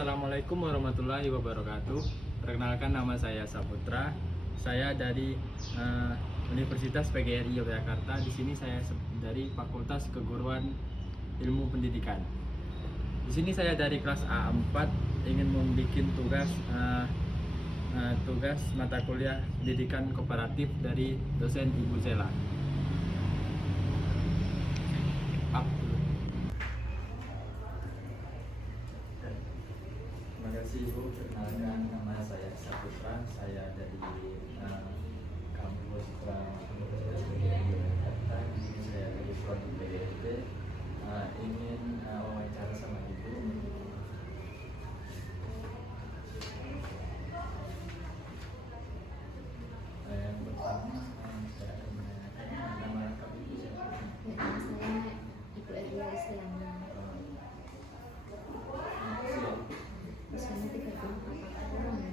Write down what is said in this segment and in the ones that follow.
Assalamualaikum warahmatullahi wabarakatuh. Perkenalkan, nama saya Saputra. Saya dari Universitas PGRI Yogyakarta. Di sini saya dari Fakultas Keguruan Ilmu Pendidikan. Di sini saya dari kelas A4 ingin membuat tugas mata kuliah pendidikan kooperatif dari dosen Ibu Zela. Terima kasih Ibu. Perkenalkan, nama saya Saputra. Saya dari kampus Universitas PGRI Yogyakarta. Di sini saya dari prodi PDLT. Ingin wawancara sama Ibu. Yang pertama, saya akan menanyakan nama lengkap Ibu siapa? Nama saya Ibu Erlia Istiana. Usianya 34 tahun.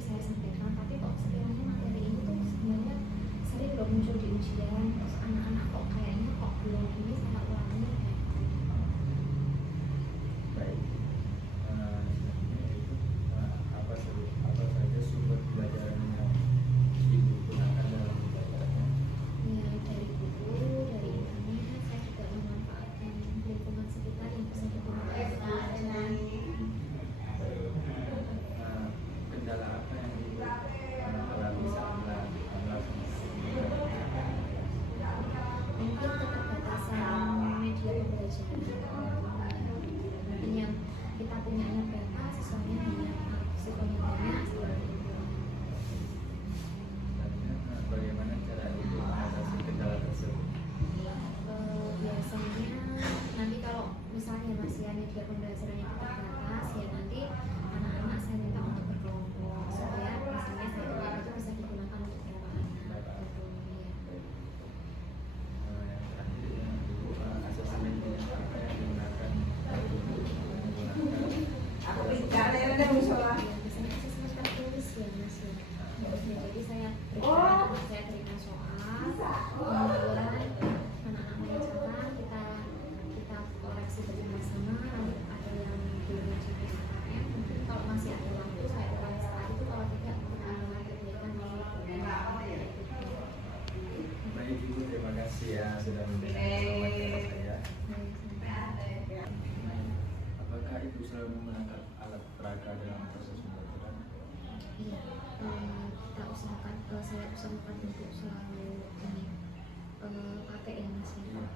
udah saya sampaikan, tapi kok sekiranya materi ini tuh sebenarnya sering belum muncul di ujian, terus anak-anak kok kayaknya kok belum ini saya ulangi kayak gitu. Baik. Apa saja sumber pelajaran yang Ibu gunakan dalam pembelajarannya? Ya, dari buku, dari internet, saya juga memanfaatkan lingkungan sekitar yang bisa digunakan untuk pembelajaran. Kendala apa yang Ibu alami saat melakukan Mungkin keterbatasan media pembelajaran, dan yang kita punya berapa, siswanya hanya siswanya banyak seperti itu. Bagaimana cara Ibu mengatasi kendala tersebut? Biasanya nanti kalau misalnya masih media pembelajarannya terbatas, ya nanti anak-anak saya minta untuk berkelompok supaya misalnya satu kelompok itu bisa digunakan untuk berapa anak gitu ya. Yang terakhir yang Ibu asesmen apa yang digunakan Biasanya asesmen tertulis ya mas ya. Jadi saya berikan soal, kemudian anak-anak mengerjakan, kita koreksi bersama-sama. Nanti ada yang belum mencapai KKM, mungkin kalau masih ada waktu saya ulangi setelah itu, kalau tidak kita kerjakan Baik Ibu, terima kasih ya sudah memberikan wawancara saya. Apakah Ibu selalu menggunakan alat peraga dalam proses pembelajaran? Iya, kita usahakan, saya usahakan untuk selalu ini pakai yang masih. Iya.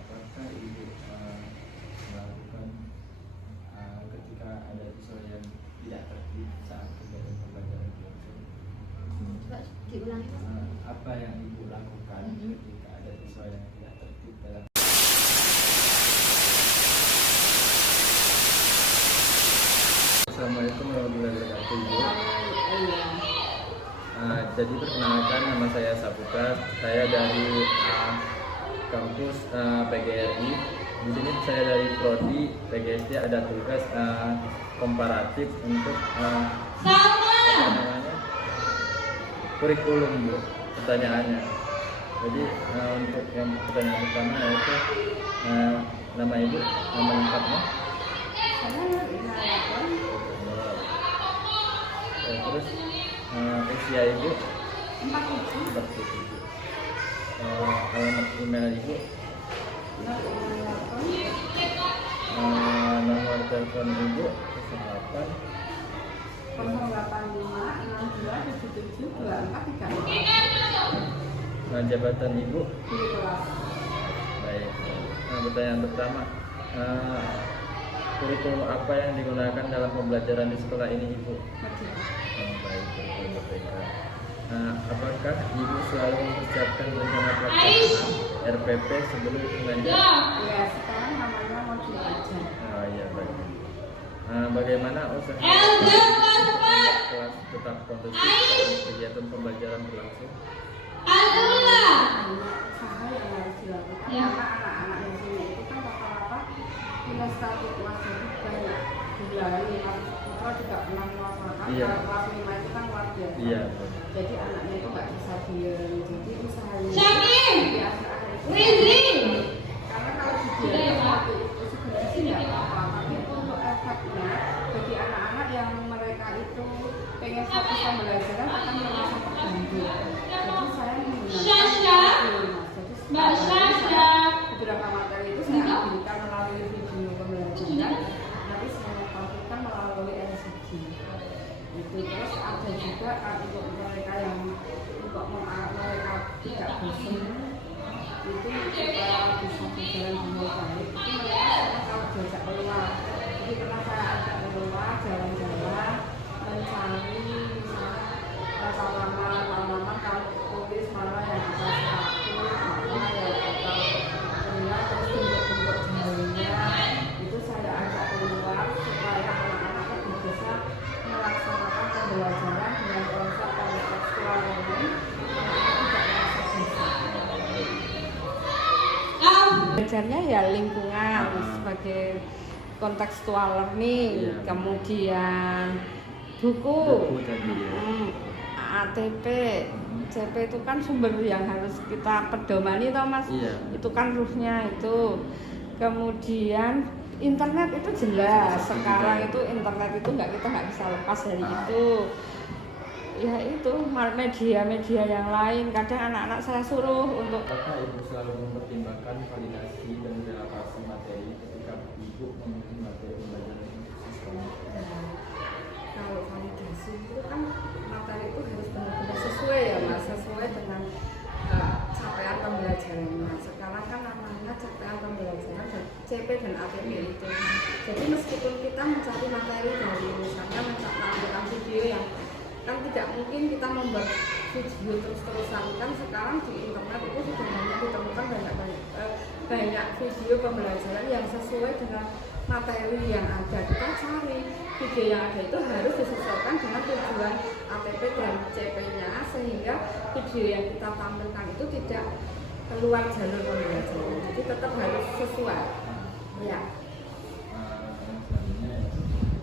Apakah Ibu melakukan ketika ada siswa yang tidak tertib saat kegiatan pembelajaran berlangsung? Coba diulangi mas. Apa yang Ibu lakukan ketika ada siswa yang tidak tertib dalam Assalamualaikum warahmatullahi wabarakatuh Ibu. Jadi perkenalkan, nama saya Saputra, saya dari kampus PGRI. Di sini saya dari Prodi PGSD, ada tugas komparatif untuk apa namanya, kurikulum Bu, pertanyaannya. Jadi untuk yang pertanyaan pertama yaitu nama Ibu, nama lengkapnya. Terus usia Ibu 47. Alamat email Ibu, nomor telepon Ibu 08 jabatan Ibu. Baik. Pertanyaan pertama, kurikulum apa yang digunakan dalam pembelajaran di sekolah ini Ibu? Baik, kurikulum merdeka. Apakah Ibu selalu mempersiapkan rencana pelaksanaan RPP sebelum mengajar? Ya, sekarang namanya modul ajar. Iya, baik. Bagaimana usaha kelas tetap kondusif saat kegiatan pembelajaran berlangsung? Banyak usaha yang harus dilakukan karena anak-anak di sini itu kan rata-rata punya status kelas, jadi banyak diulangi. Putra juga pernah melaksanakan. Iya. Kalau kelas 5 itu kan luar biasa. Iya. Jadi anaknya itu nggak bisa diam. Jadi usahanya di akhir-akhir itu. Karena kalau dibiarkan seperti itu sebenarnya sih nggak apa-apa. Tapi untuk efeknya bagi anak-anak yang mereka itu pengen fokus pembelajaran akan merasa terganggu. Jadi saya menggunakan beberapa materi itu saya ambilkan melalui video pembelajaran, nanti saya tampilkan melalui LCD. Itu terus ada juga untuk mereka yang mereka tidak bosan itu kita bisa berjalan dengan baik. Itu mereka kalau diajak keluar, jadi pernah saya ajak keluar jalan-jalan mencari misalnya tanaman kalau tulis mana yang bisa satu, mana yang atau kemudian terus bentuk-bentuk jalannya itu saya ajak keluar supaya anak-anak lebih bisa melaksanakan pembelajaran dengan konsep kontekstual learning. Belajarnya ya lingkungan sebagai contextual learning, Iya. kemudian buku, Buku tadi ya. ATP, CP itu kan sumber yang harus kita pedomani toh Mas. Iya. Itu kan ruhnya itu. Kemudian internet itu jelas. Sekarang itu internet itu kita nggak bisa lepas dari itu. Ya itu media-media yang lain. Kadang anak-anak saya suruh untuk Apakah Ibu selalu mempertimbangkan validasi dan relevasi materi ketika Ibu memimpin materi pembelajaran sistem? kalau validasi itu kan materi itu harus benar-benar sesuai ya Mas, sesuai dengan capaian pembelajarannya. Sekarang kan namanya capaian pembelajaran dan CP dan ATP itu. Jadi meskipun kita mencari materi dari misalnya mencari video yang kan tidak mungkin kita membuat video terus-terusan, kan sekarang di internet itu sudah banyak ditemukan banyak video pembelajaran yang sesuai dengan materi yang ada. Kita cari video yang ada itu harus disesuaikan dengan tujuan ATP dan CP-nya, sehingga video yang kita tampilkan itu tidak keluar jalur pembelajaran, jadi tetap harus sesuai ya. Selanjutnya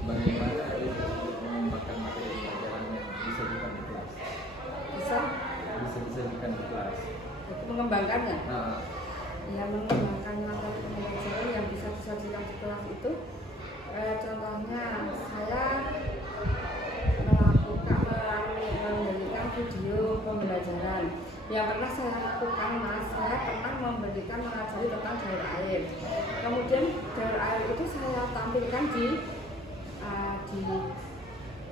bagaimana Ibu mengembangkan materi pembelajaran yang disajikan di kelas? Bisa Disajikan di kelas. mengembangkannya. Nah, Ya, mengembangkan materi pembelajaran yang bisa disajikan di kelas itu contohnya saya memberikan video pembelajaran yang pernah saya lakukan Mas. Saya pernah mengajari tentang jalur air, kemudian jalur air itu saya tampilkan di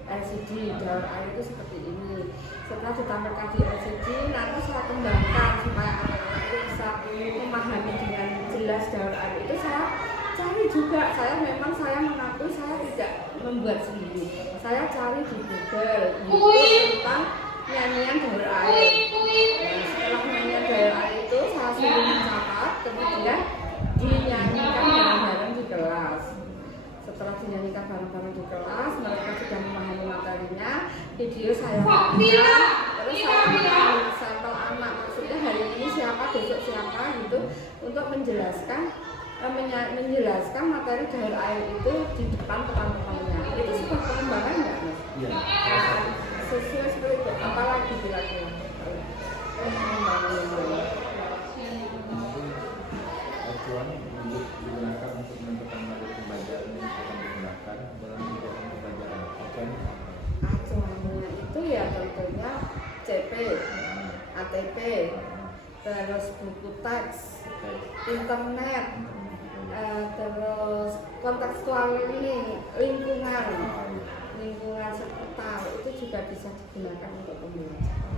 LCD. Jalur air itu seperti ini. Setelah ditampilkan di LCD, nanti saya kembangkan supaya anak-anak itu bisa memahami dengan jelas jalur air itu. Saya cari juga, saya mengakui saya tidak membuat sendiri. Saya cari di Google tentang nyanyian jalur air. Setelah nyanyian jalur air itu saya suruh mencatat, kemudian dinyanyikan bareng-bareng di kelas. Setelah dinyanyikan bareng-bareng di kelas, mereka sudah memahami materinya. Video saya lakukan, terus saya mengambil sampel anak, maksudnya hari ini siapa, besok siapa gitu, untuk menjelaskan materi jalur air itu di depan teman-temannya. Itu sebuah pengembangan nggak Mas? iya. Sesuai seperti itu. Apalagi kira-kira pengembangan yang lain? Acuan Ibu digunakan untuk menentukan materi pembelajaran yang akan digunakan dalam kegiatan pembelajaran. Acuan Acuannya itu ya tentunya CP, ATP, terus buku teks, internet, terus kontekstual lingkungan sekitar itu juga bisa digunakan untuk pembelajaran.